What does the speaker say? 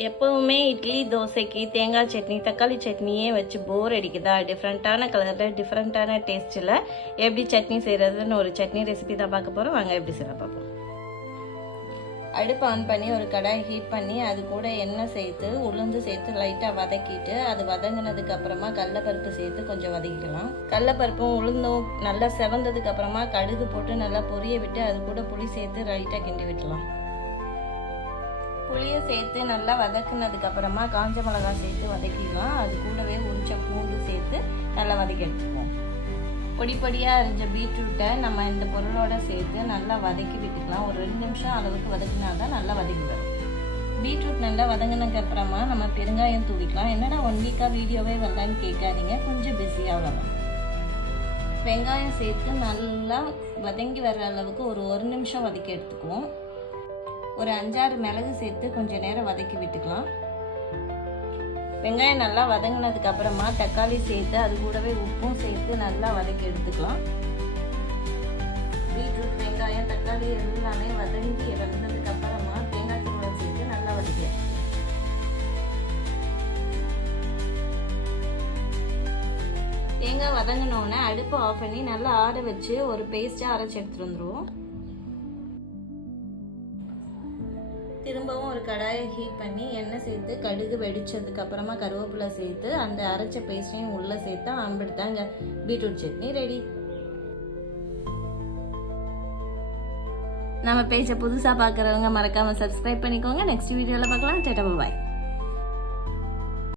எப்போவுமே இட்லி தோசைக்கு தேங்காய் சட்னி தக்காளி சட்னியே வச்சு போர் அடிக்குதா? டிஃப்ரெண்ட்டான கலரில் டிஃப்ரெண்ட்டான டேஸ்ட்டில் எப்படி சட்னி செய்கிறதுன்னு ஒரு சட்னி ரெசிபி தான் பார்க்க போகிறோம். வாங்க எப்படி செய்ய பார்ப்போம். அடுப்பு ஆன் பண்ணி ஒரு கடாய் ஹீட் பண்ணி அது கூட எண்ணெய் சேர்த்து உளுந்து சேர்த்து லைட்டாக வதக்கிட்டு அது வதங்கினதுக்கு அப்புறமா கடலைப்பருப்பு சேர்த்து கொஞ்சம் வதக்கிக்கலாம். கடலைப்பருப்பும் உளுந்தும் நல்லா செவந்ததுக்கு அப்புறமா கடுகு போட்டு நல்லா பொரிய விட்டு அது கூட புளி சேர்த்து லைட்டாக கிண்டி விட்டுலாம். புளியை சேர்த்து நல்லா வதக்குனதுக்கு அப்புறமா காஞ்ச மிளகாய் சேர்த்து வதக்கிக்கலாம். அது கூடவே உரிச்ச பூண்டு சேர்த்து நல்லா வதக்கி எடுத்துக்குவோம். பொடி பொடியாக அரிஞ்ச பீட்ரூட்டை நம்ம இந்த பொருளோட சேர்த்து நல்லா வதக்கி விட்டுக்கலாம். ஒரு 2 நிமிஷம் அளவுக்கு வதக்கினா தான் நல்லா வதக்கி வரும். பீட்ரூட் நல்லா வதங்கினதுக்கு அப்புறமா நம்ம பெருங்காயம் தூவிக்கலாம். என்னடா 1 வீக்காக வீடியோவே வரலான்னு கேட்காதீங்க, கொஞ்சம் பிஸியாக வரும். வெங்காயம் சேர்த்து நல்லா வதங்கி வர்ற அளவுக்கு ஒரு 1 நிமிஷம் வதக்கி எடுத்துக்குவோம். ஒரு 5-6 மிளகு சேர்த்து கொஞ்சம் நேரம் வதக்கி விட்டுக்கலாம். வெங்காயம் நல்லா வதங்கினதுக்கு அப்புறமா தக்காளி சேர்த்து அது கூடவே உப்பும் சேர்த்து நல்லா வதக்கி எடுத்துக்கலாம். பீட்ரூட் வெங்காயம் தக்காளி எல்லாமே வதங்கி வந்ததுக்கு அப்புறமா தேங்காய் துருவல் சேர்த்து நல்லா வதக்கி தேங்காய் வதங்கினோடனே அடுப்பு ஆஃப் பண்ணி நல்லா ஆற வச்சு ஒரு பேஸ்ட்டாக அரைச்சி எடுத்துட்டு வந்துடுவோம். திரும்பவும் ஒரு கடாயை ஹீட் பண்ணி எண்ணெய் சேர்த்து கடுகு வெடிச்சதுக்கு அப்புறமா கருவேப்பிலை சேர்த்து அந்த அரைச்ச பேஸ்ட்டையும் உள்ளே சேர்த்து ஆம்பிடுத்தாங்க பீட்ரூட் சட்னி ரெடி. நம்ம பேஜை புதுசாக பார்க்குறவங்க மறக்காமல் சப்ஸ்கிரைப் பண்ணிக்கோங்க. நெக்ஸ்ட் வீடியோவில் பார்க்கலாம். டாடா பாய்.